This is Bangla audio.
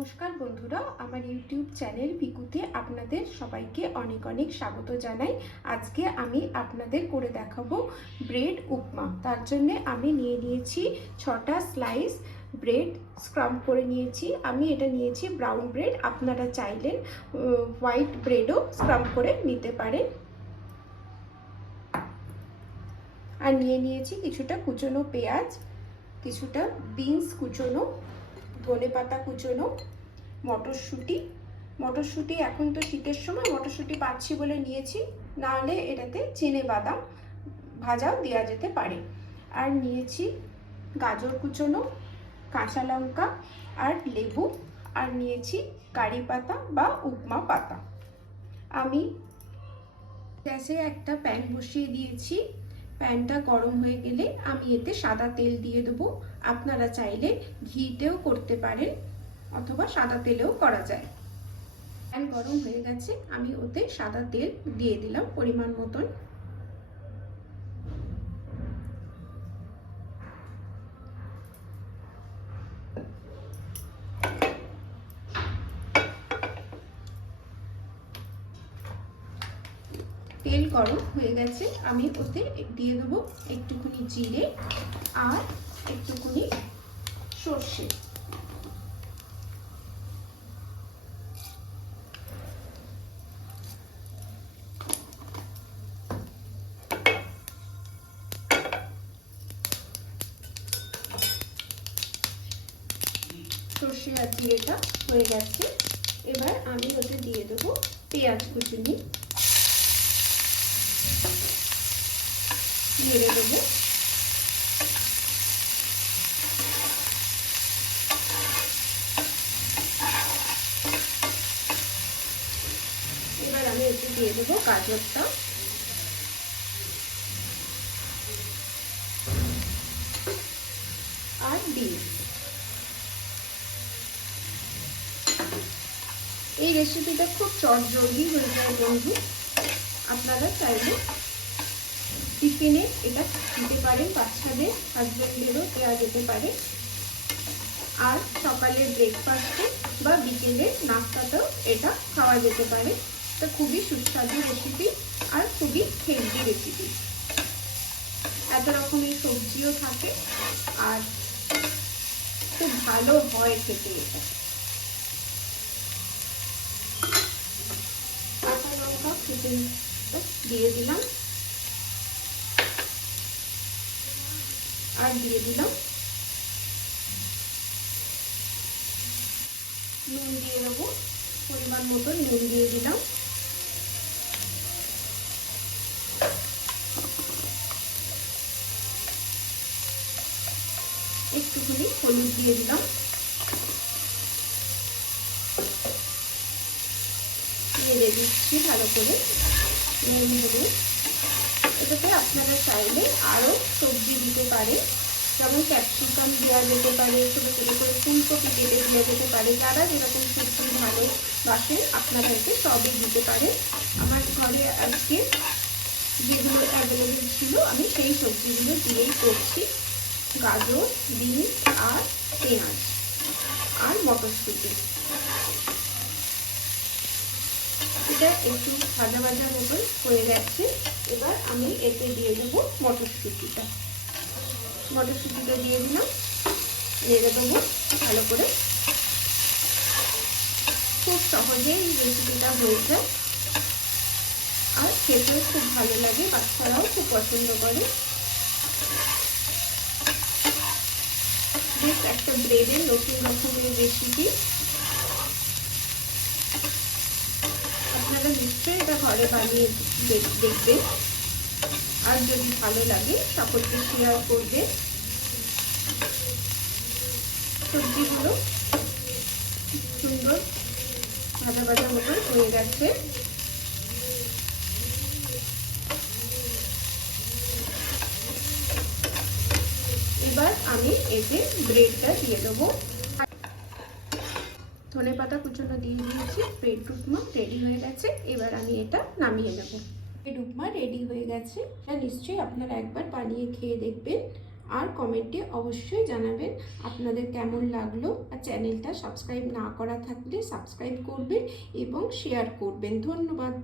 নমস্কার বন্ধুরা, আমার ইউটিউব চ্যানেল পিকুতে আপনাদের সবাইকে অনেক অনেক স্বাগত জানাই। আজকে আমি আপনাদের করে দেখাবো ব্রেড উপমা। তার জন্য আমি নিয়ে নিয়েছি 6টা স্লাইস ব্রেড, স্ক্রাম্ব করে নিয়েছি। আমি এটা নিয়েছি ব্রাউন ব্রেড, আপনারা চাইলেন হোয়াইট ব্রেডও স্ক্রাম্ব করে নিতে পারেন। আর নিয়ে নিয়েছি কিছুটা কুচনো পেঁয়াজ, কিছুটা বিনস কুচনো, ধনেপাতা কুচনো, মটরশুঁটি এখন তো শীতের সময় মটরশুঁটি পাচ্ছি বলে নিয়েছি, নাহলে এটাতে চিনে বাদাম ভাজাও দেওয়া যেতে পারে। আর নিয়েছি গাজর কুচনো, কাঁচা লঙ্কা আর লেবু, আর নিয়েছি কারি পাতা বা উপমা পাতা। আমি গ্যাসে একটা প্যান বসিয়ে দিয়েছি। প্যানটা গরম হয়ে গেলে আমি এতে সাদা তেল দিয়ে দেবো। আপনারা চাইলে ঘিতেও করতে পারেন অথবা সাদা তেলেও করা যায়। প্যান গরম হয়ে গেছে, আমি ওতে সাদা তেল দিয়ে দিলাম পরিমাণ মতন। তেল গরম হয়ে গেছে, আমি ওতে দিয়ে দেবো একটুখানি জিরে আর একটুখানি সর্ষে। সর্ষে আর জিরেটা হয়ে গেছে, এবার আমি ওতে দিয়ে দেবো পেঁয়াজ কুচুনি, নেড়ে দেবো। এবার আমি ওতে দিয়ে দেবো গাজরটা, আর বিনস। এই রেসিপিটা খুব চটজলদি হয়ে যায় বন্ধু, আপনারা চাইলে টিফিনে এটা দিতে পারেন, বাচ্চাদের হাজবেন্ডেরও দেওয়া যেতে পারে, আর সকালের ব্রেকফাস্টে বা বিকেলের নাস্তাতেও এটা খাওয়া যেতে পারে। এটা খুবই সুস্বাদু রেসিপি আর খুবই হেলদি রেসিপি। এত রকমের সবজিও থাকে আর খুব ভালো হয় খেতে। এটা কাঁচা লঙ্কা কুচি দিয়ে দিলাম, আর দিয়ে দিলাম নুন, দিয়ে দেবো পরিমাণ মতো নুন দিয়ে দিলাম। একটুখানি হলুদ দিয়ে দিলাম, নেড়ে দিচ্ছি ভালো করে নুন হলুদ। এটাতে আপনারা চাইলে আরও সবজি দিতে পারেন, যেমন ক্যাপসিকাম দেওয়া যেতে পারে, ছোটো ছোটো করে ফুলকপি কেটে দেওয়া যেতে পারে। যারা যেরকম সবজি ভালোবাসেন আপনারা এতে সবই দিতে পারেন। আমার ঘরে আজকে যেগুলো অ্যাভেলেবেল ছিল আমি সেই সবজিগুলো দিয়েই করছি, গাজর, বিনস আর পেঁয়াজ আর মটরশুঁটি। এটা একটু ভাজা ভাজা মতন হয়ে গেছে, এবার আমি এতে দিয়ে দেবো মটরশুঁটিটা দিয়ে দিলাম, নেড়ে দেবো ভালো করে। খুব সহজেই রেসিপিটা হয়ে যায় আর খেতেও খুব ভালো লাগে, বাচ্চারাও খুব পছন্দ করে। বেশ একটা ব্রেডের নতুন রকমের রেসিপি, আপনারা নিশ্চয়ই এটা ঘরে বানিয়ে দেখবেন, আর যদি ভালো লাগে সকলকে শেয়ার করবেন। সবজিগুলো সুন্দর ভাজা ভাজা মতন হয়ে গেছে, এবার আমি এতে ব্রেডটা দিয়ে দেবো। ধনেপাতা কুচনো দিয়ে দিয়েছি। ব্রেড উপমা রেডি হয়ে গেছে, এবার আমি এটা নামিয়ে নেব। ব্রেড উপমা রেডি হয়ে গেছে, এটা নিশ্চয়ই আপনারা একবার বানিয়ে খেয়ে দেখবেন। আর কমেন্টে অবশ্যই জানাবেন আপনাদের কেমন লাগলো। আর চ্যানেলটা সাবস্ক্রাইব না করা থাকলে সাবস্ক্রাইব করবেন এবং শেয়ার করবেন। ধন্যবাদ।